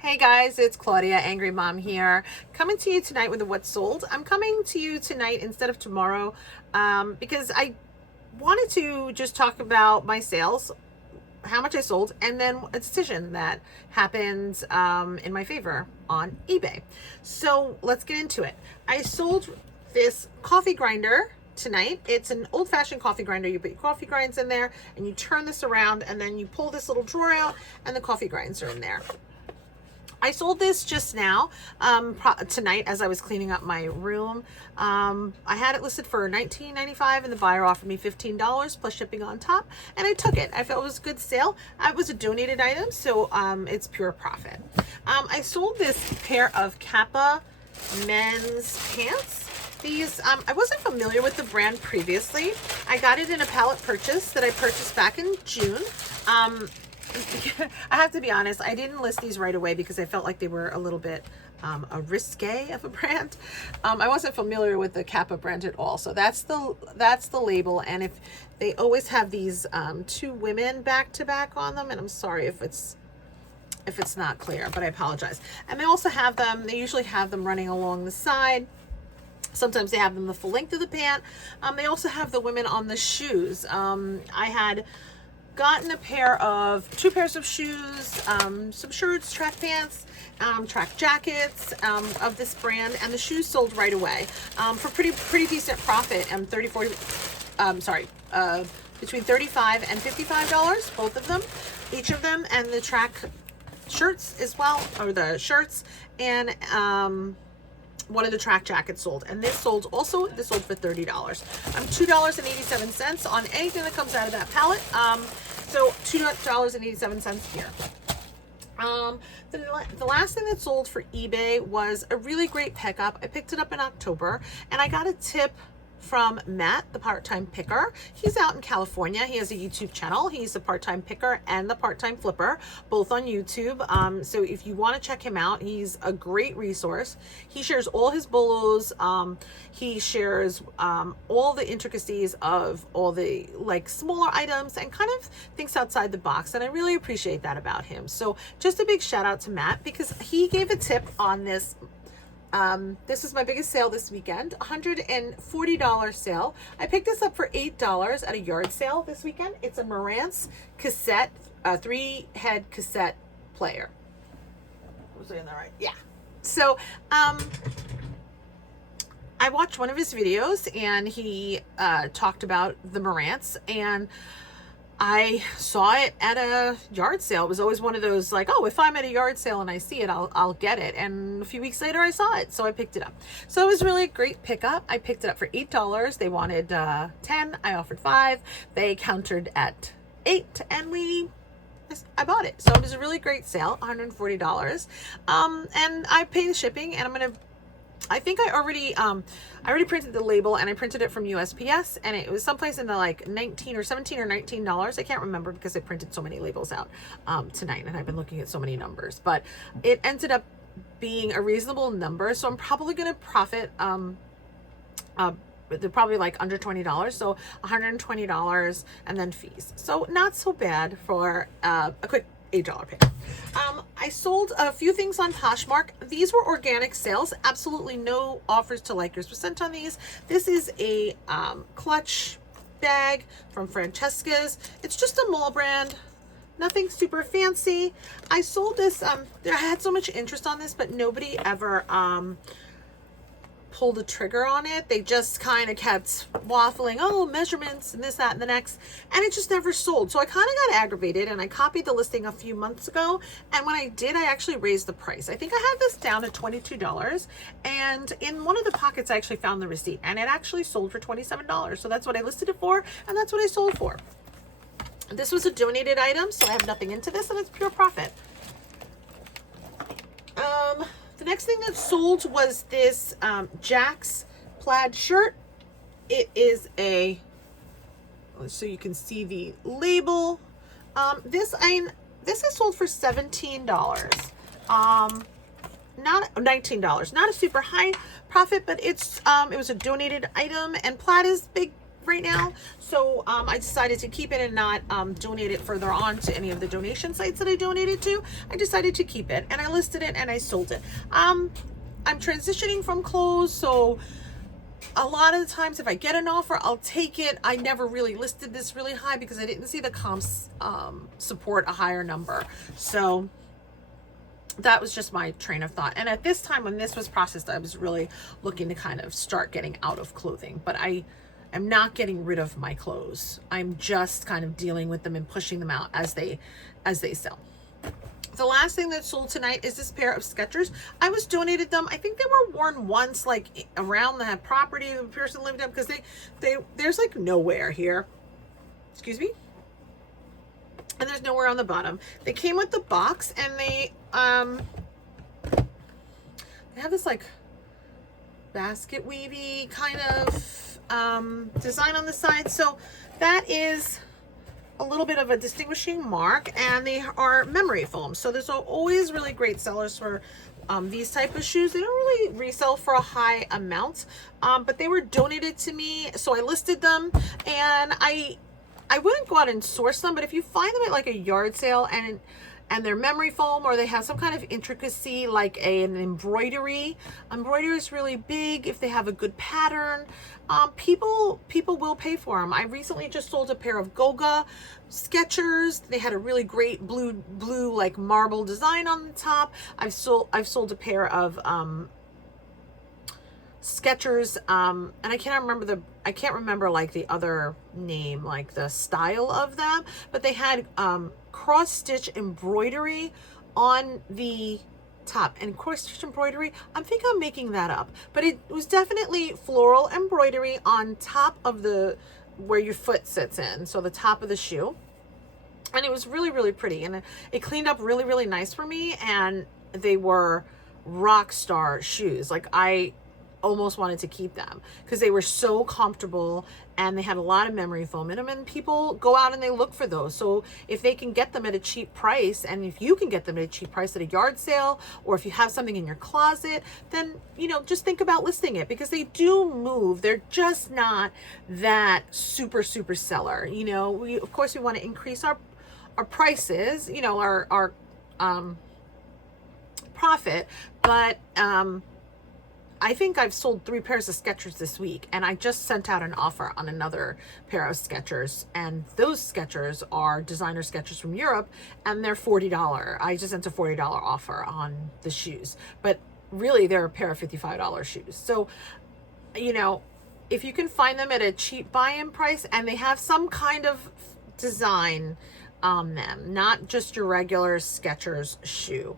Hey guys, it's Claudia, Angry Mom here, coming to you tonight with a What's Sold. I'm coming to you tonight instead of tomorrow because I wanted to just talk about my sales, how much I sold, and then a decision that happened in my favor on eBay. So let's get into it. I sold this coffee grinder tonight. It's an old-fashioned coffee grinder. You put your coffee grinds in there and you turn this around and then you pull this little drawer out and the coffee grinds are in there. I sold this just now, tonight as I was cleaning up my room. I had it listed for $19.95 and the buyer offered me $15 plus shipping on top, and I took it. I felt it was a good sale. It was a donated item, so it's pure profit. I sold this pair of Kappa men's pants. These, I wasn't familiar with the brand previously. I got it in a pallet purchase that I purchased back in June. I have to be honest, I didn't list these right away because I felt like they were a little bit a risque of a brand. I wasn't familiar with the Kappa brand at all, so that's the label. And if they always have these two women back to back on them, and I'm sorry if it's not clear, but I apologize. And they also have them, they usually have them running along the side. Sometimes they have them the full length of the pant. They also have the women on the shoes. I had gotten two pairs of shoes, some shirts, track pants, track jackets of this brand, and the shoes sold right away for pretty decent profit. Between $35 and $55, both of them, each of them, and the track shirts as well, or the shirts, and one of the track jackets sold, and this sold for $30. $2.87 on anything that comes out of that pallet. So $2.87 here. The last thing that sold for eBay was a really great pickup. I picked it up in October, and I got a tip from Matt, the part-time picker. He's out in California. He has a YouTube channel. He's a part-time picker and the part-time flipper, both on YouTube. So if you want to check him out, he's a great resource. He shares all his bolos. He shares all the intricacies of all the smaller items and kind of thinks outside the box. And I really appreciate that about him. So just a big shout out to Matt because he gave a tip on this. This is my biggest sale this weekend, $140 sale. I picked this up for $8 at a yard sale this weekend. It's a Marantz cassette, 3-head cassette player. Was I in that right? Yeah. So, I watched one of his videos and he talked about the Marantz, and I saw it at a yard sale. It was always one of those if I'm at a yard sale and I see it, I'll get it. And a few weeks later I saw it, so I picked it up. So it was really a great pickup. I picked it up for $8. They wanted 10. I offered 5. They countered at 8, and I bought it. So it was a really great sale, $140. And I paid the shipping, and I think I already printed the label, and I printed it from USPS, and it was someplace in the $19 or $17 or $19. I can't remember because I printed so many labels out tonight, and I've been looking at so many numbers, but it ended up being a reasonable number. So I'm probably going to profit. They're probably under $20, so $120 and then fees. So not so bad for a quick $8 pick. I sold a few things on Poshmark. These were organic sales. Absolutely no offers to likers percent on these. This is a clutch bag from Francesca's. It's just a mall brand. Nothing super fancy. I sold this. I had so much interest on this, but nobody ever pulled the trigger on it. They just kind of kept waffling, measurements and this, that, and the next, and it just never sold. So I kind of got aggravated, and I copied the listing a few months ago, and when I did, I actually raised the price. I think I had this down to $22, and in one of the pockets I actually found the receipt, and it actually sold for $27. So that's what I listed it for, and that's what I sold for. This was a donated item, so I have nothing into this, and it's pure profit. The next thing that sold was this Jack's plaid shirt. It is so you can see the label. This is sold for $17. Not $19. Not a super high profit, but it was a donated item, and plaid is big right now. So I decided to keep it and not donate it further on to any of the donation sites that I donated to. I decided to keep it, and I listed it and I sold it. I'm transitioning from clothes, so a lot of the times if I get an offer, I'll take it. I never really listed this really high because I didn't see the comps support a higher number. So that was just my train of thought. And at this time when this was processed, I was really looking to kind of start getting out of clothing, but I am not getting rid of my clothes. I'm just kind of dealing with them and pushing them out as they sell. The last thing that sold tonight is this pair of Skechers. I was donated them. I think they were worn once, like around the property the person lived in, because there's like nowhere here. Excuse me. And there's nowhere on the bottom. They came with the box, and they have this like basket weavy kind of design on the side. So that is a little bit of a distinguishing mark, and they are memory foam. So there's always really great sellers for these type of shoes. They don't really resell for a high amount, but they were donated to me, so I listed them, and I wouldn't go out and source them, but if you find them at like a yard sale and they're memory foam, or they have some kind of intricacy like an embroidery is really big. If they have a good pattern, people will pay for them. I recently just sold a pair of Goga Skechers. They had a really great blue like marble design on the top. I've sold a pair of Skechers, and I can't remember like the other name, like the style of them, but they had cross stitch embroidery on the top. And cross stitch embroidery, I think I'm making that up, but it was definitely floral embroidery on top of where your foot sits in, so the top of the shoe. And it was really, really pretty, and it cleaned up really, really nice for me. And they were rock star shoes. Like, I almost wanted to keep them because they were so comfortable, and they had a lot of memory foam in them, and people go out and they look for those. So if they can get them at a cheap price, and if you can get them at a cheap price at a yard sale, or if you have something in your closet, then, just think about listing it, because they do move. They're just not that super seller. Of course we want to increase our prices, our profit, but I think I've sold 3 pairs of Skechers this week, and I just sent out an offer on another pair of Skechers, and those Skechers are designer Skechers from Europe, and they're $40. I just sent a $40 offer on the shoes, but really they're a pair of $55 shoes. So, if you can find them at a cheap buy-in price, and they have some kind of design on them, not just your regular Skechers shoe,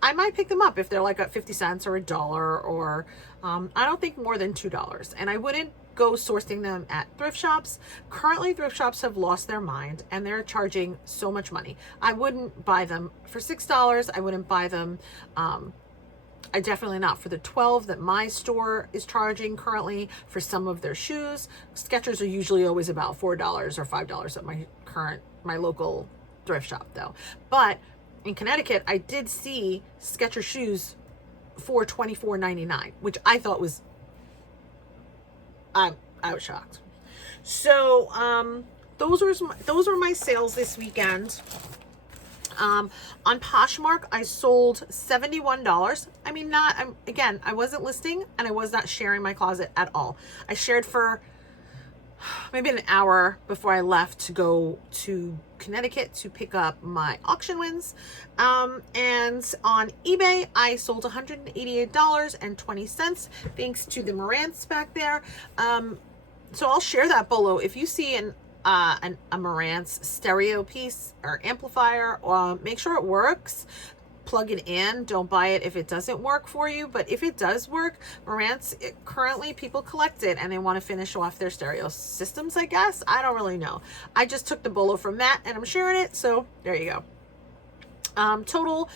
I might pick them up if they're like at 50 cents or $1, or I don't think more than $2. And I wouldn't go sourcing them at thrift shops. Currently, thrift shops have lost their mind, and they're charging so much money. I wouldn't buy them for $6. I wouldn't buy them. I definitely not for the $12 that my store is charging currently for some of their shoes. Skechers are usually always about $4 or $5 at my local thrift shop, though. But in Connecticut, I did see Skechers shoes for $24.99, which I thought was, I was shocked. So those were my sales this weekend. On Poshmark, I sold $71. I mean, I wasn't listing, and I was not sharing my closet at all. I shared for maybe an hour before I left to go to Connecticut to pick up my auction wins. And on eBay, I sold $188.20 thanks to the Marantz back there. So I'll share that below. If you see a Marantz stereo piece or amplifier, make sure it works. Plug it in. Don't buy it if it doesn't work for you. But if it does work, Marantz, currently people collect it, and they want to finish off their stereo systems, I guess. I don't really know. I just took the bolo from Matt, and I'm sharing it. So there you go. Total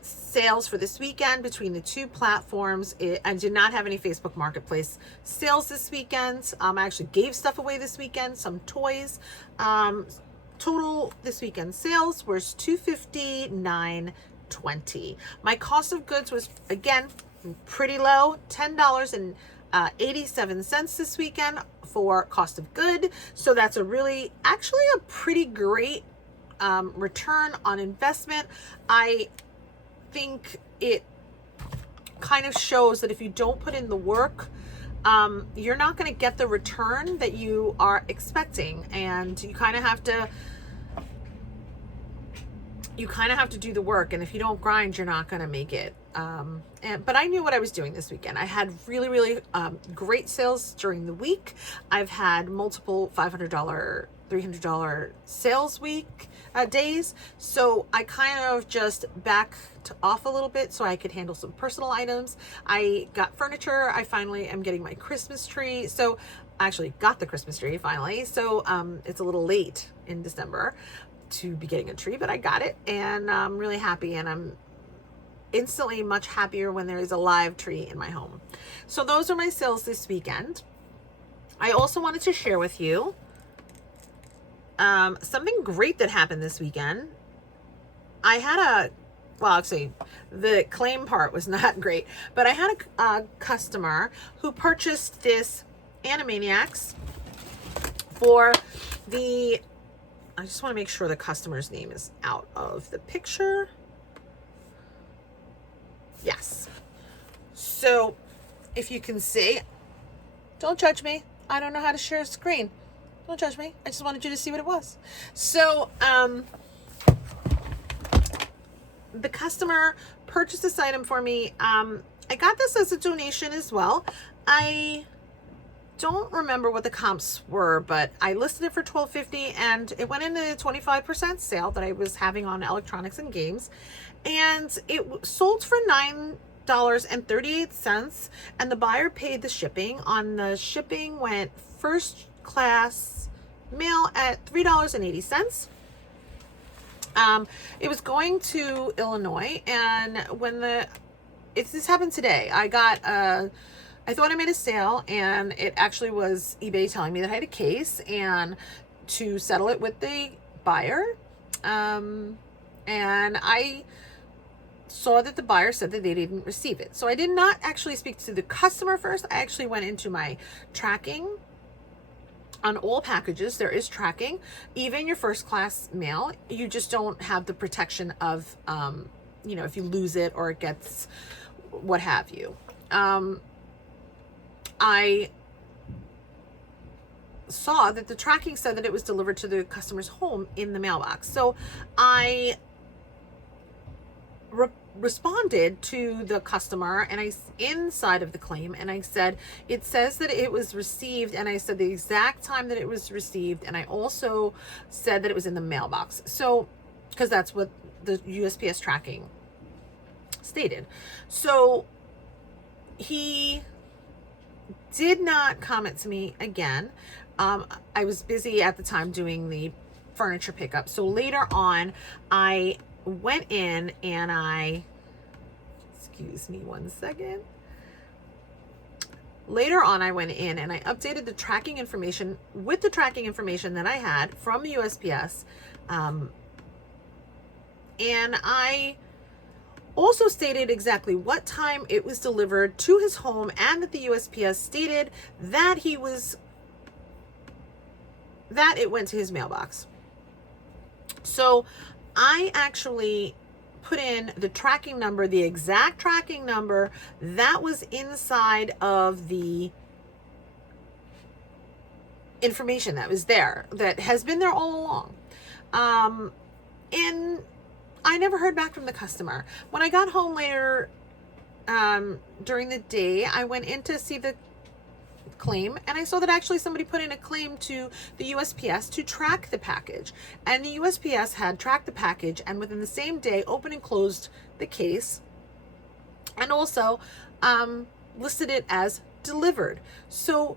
sales for this weekend between the 2 platforms. I did not have any Facebook Marketplace sales this weekend. I actually gave stuff away this weekend, some toys. Total this weekend sales was $259.20. My cost of goods was, again, pretty low, $10 87 cents this weekend for cost of good. So that's actually a pretty great return on investment. I think it kind of shows that if you don't put in the work, you're not going to get the return that you are expecting, and you kind of have to do the work, and if you don't grind, you're not going to make it. But I knew what I was doing this weekend. I had really great sales during the week. I've had multiple $500, $300 sales week days, so I kind of just backed off a little bit so I could handle some personal items. I got furniture. I finally am getting my Christmas tree. So I actually got the Christmas tree finally. So it's a little late in December to be getting a tree, but I got it, and I'm really happy, and I'm instantly much happier when there is a live tree in my home. So those are my sales this weekend. I also wanted to share with you something great that happened this weekend. I had actually, the claim part was not great, but I had a customer who purchased this Animaniacs for I just want to make sure the customer's name is out of the picture. Yes. So if you can see, don't judge me. I don't know how to share a screen. Don't judge me. I just wanted you to see what it was. So, the customer purchased this item for me. I got this as a donation as well. I don't remember what the comps were, but I listed it for $12.50, and it went into a 25% sale that I was having on electronics and games, and it sold for $9.38, and the buyer paid the shipping. On the shipping went first class mail at $3.80. It was going to Illinois, and this happened today. I thought I made a sale, and it actually was eBay telling me that I had a case and to settle it with the buyer. And I saw that the buyer said that they didn't receive it. So I did not actually speak to the customer first. I actually went into my tracking. On all packages, there is tracking. Even your first class mail, you just don't have the protection of, if you lose it or it gets what have you. I saw that the tracking said that it was delivered to the customer's home in the mailbox. So I responded to the customer, and inside of the claim, and I said, it says that it was received, and I said the exact time that it was received, and I also said that it was in the mailbox. So, because that's what the USPS tracking stated. So he did not comment to me again. I was busy at the time doing the furniture pickup. So later on, I went in and excuse me one second. Later on, I went in and I updated the tracking information with the tracking information that I had from the USPS. And I also stated exactly what time it was delivered to his home, and that the USPS stated that it went to his mailbox. So I actually put in the tracking number, the exact tracking number that was inside of the information that was there, that has been there all along. And I never heard back from the customer. When I got home later during the day, I went in to see the claim, and I saw that actually somebody put in a claim to the USPS to track the package, and the USPS had tracked the package, and within the same day opened and closed the case, and also listed it as delivered. So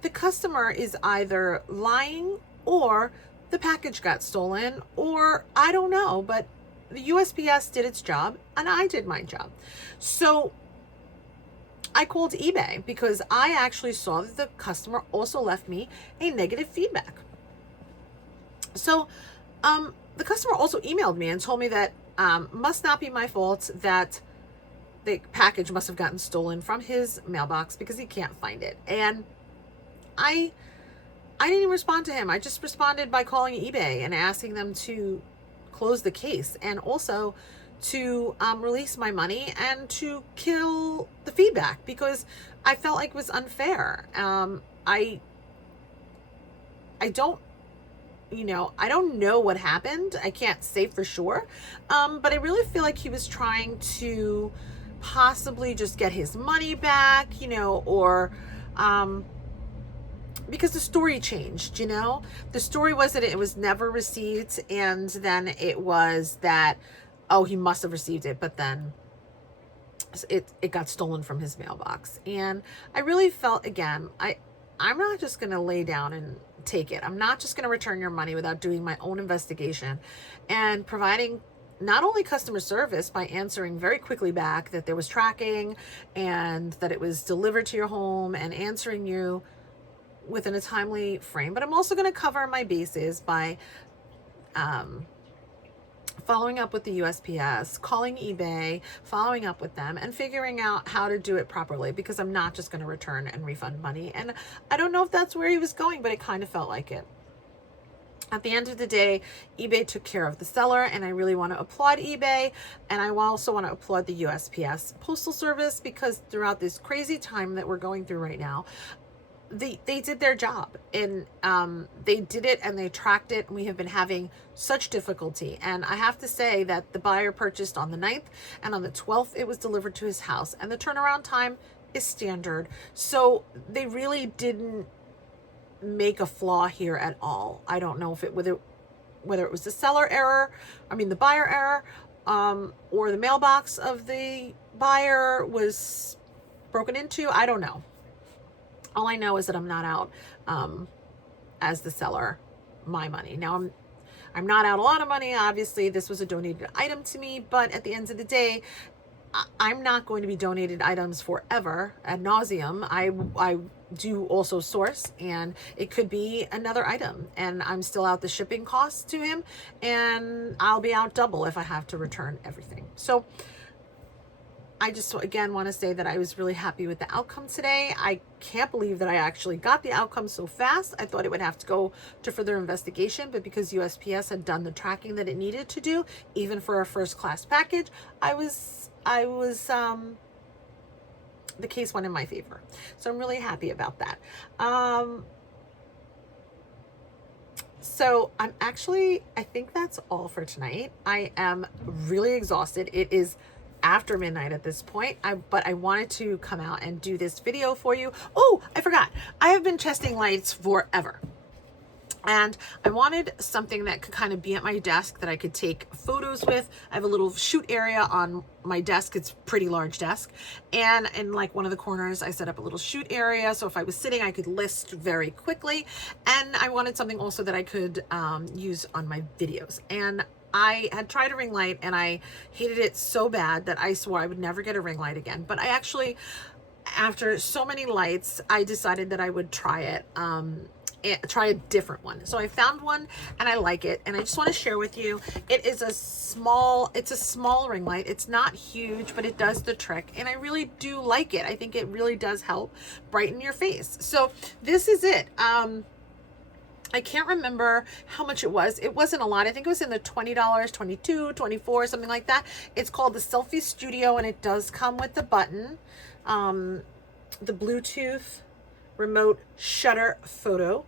the customer is either lying, or the package got stolen, or I don't know, but the USPS did its job and I did my job. So I called eBay because I actually saw that the customer also left me a negative feedback. So the customer also emailed me and told me that must not be my fault, that the package must have gotten stolen from his mailbox because he can't find it. And I didn't even respond to him. I just responded by calling eBay and asking them to close the case, and also to release my money and to kill the feedback, because I felt like it was unfair. I don't, I don't know what happened. I can't say for sure. But I really feel like he was trying to possibly just get his money back, or because the story changed, the story was that it was never received, and then it was that, oh, he must have received it, but then it got stolen from his mailbox. And I really felt, again, I'm not just going to lay down and take it. I'm not just going to return your money without doing my own investigation and providing not only customer service by answering very quickly back that there was tracking and that it was delivered to your home, and answering you within a timely frame, but I'm also going to cover my bases by following up with the USPS, calling eBay, following up with them, and figuring out how to do it properly, because I'm not just going to return and refund money. And I don't know if that's where he was going, but it kind of felt like it. At the end of the day, eBay took care of the seller, and I really want to applaud eBay. And I also want to applaud the USPS Postal Service, because throughout this crazy time that we're going through right now, they did their job, and they did it, and they tracked it, and we have been having such difficulty. And I have to say that the buyer purchased on the 9th, and on the 12th it was delivered to his house, and the turnaround time is standard. So they really didn't make a flaw here at all. I don't know if whether it was the seller error, the buyer error, or the mailbox of the buyer was broken into. I don't know. All I know is that I'm not out as the seller my money. Now I'm not out a lot of money. Obviously, this was a donated item to me, but at the end of the day, I'm not going to be donated items forever ad nauseum. I do also source, and it could be another item, and I'm still out the shipping costs to him, and I'll be out double if I have to return everything. So I just, again, want to say that I was really happy with the outcome today. I can't believe that I actually got the outcome so fast. I thought it would have to go to further investigation, but because USPS had done the tracking that it needed to do, even for a first class package, the case went in my favor. So I'm really happy about that. So I think that's all for tonight. I am really exhausted. It is after midnight at this point, but I wanted to come out and do this video for you. Oh, I forgot. I have been testing lights forever. And I wanted something that could kind of be at my desk that I could take photos with. I have a little shoot area on my desk. It's a pretty large desk. And in like one of the corners, I set up a little shoot area. So if I was sitting, I could list very quickly. And I wanted something also that I could use on my videos. And I had tried a ring light, and I hated it so bad that I swore I would never get a ring light again. But I actually, after so many lights, I decided that I would try it. Try a different one. So I found one, and I like it, and I just want to share with you. It's a small ring light. It's not huge, but it does the trick, and I really do like it. I think it really does help brighten your face. So this is it. I can't remember how much it was. It wasn't a lot. I think it was in the $20, $22, $24, something like that. It's called the Selfie Studio, and it does come with the button, the Bluetooth remote shutter photo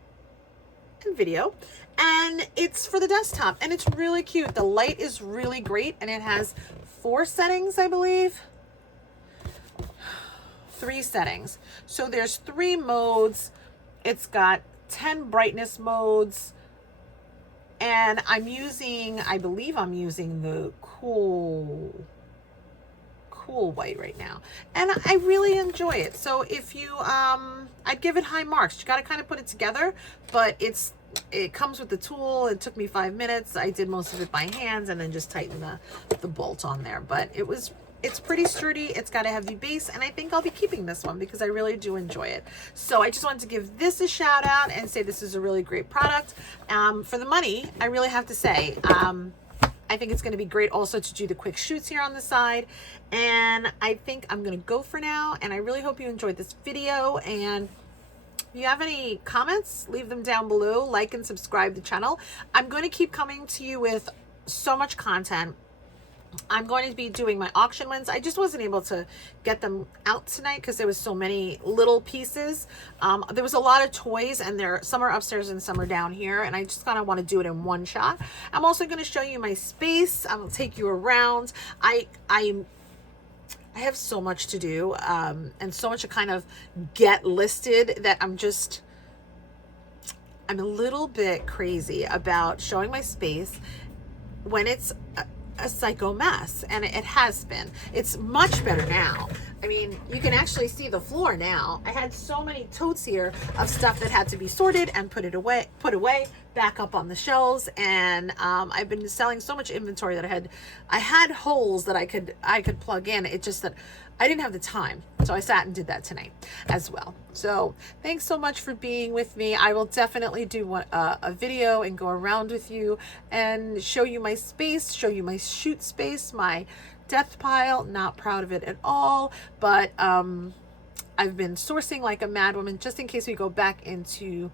and video, and it's for the desktop, and it's really cute. The light is really great, and it has 4 settings, I believe. 3 settings. So there's 3 modes. It's got 10 brightness modes, and I believe I'm using the cool white right now, and I really enjoy it. So if you I'd give it high marks. You got to kind of put it together, but it comes with the tool. It took me 5 minutes. I did most of it by hands, and then just tighten the bolt on there, but it's pretty sturdy. It's got a heavy base, and I think I'll be keeping this one because I really do enjoy it. So I just wanted to give this a shout out and say this is a really great product. For the money, I really have to say, I think it's going to be great also to do the quick shoots here on the side. And I think I'm going to go for now. And I really hope you enjoyed this video. And if you have any comments, leave them down below. Like and subscribe to the channel. I'm going to keep coming to you with so much content. I'm going to be doing my auction wins. I just wasn't able to get them out tonight because there was so many little pieces. There was a lot of toys, and some are upstairs and some are down here, and I just kind of want to do it in one shot. I'm also going to show you my space. I will take you around. I have so much to do, and so much to kind of get listed that I'm a little bit crazy about showing my space when it's a psycho mess, and it has been. It's much better now. I mean, you can actually see the floor now. I had so many totes here of stuff that had to be sorted and put away, back up on the shelves, and I've been selling so much inventory that I had holes that I could plug in. It's just that I didn't have the time, so I sat and did that tonight as well. So thanks so much for being with me. I will definitely do a video and go around with you and show you my space, show you my shoot space, my death pile. Not proud of it at all, but I've been sourcing like a madwoman just in case we go back into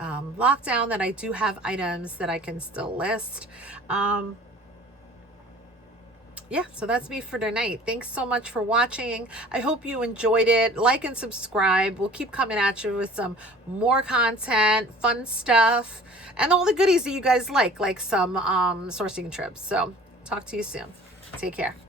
lockdown, that I do have items that I can still list. Yeah, so that's me for tonight. Thanks so much for watching. I hope you enjoyed it. Like and subscribe. We'll keep coming at you with some more content, fun stuff, and all the goodies that you guys like some sourcing trips. So talk to you soon. Take care.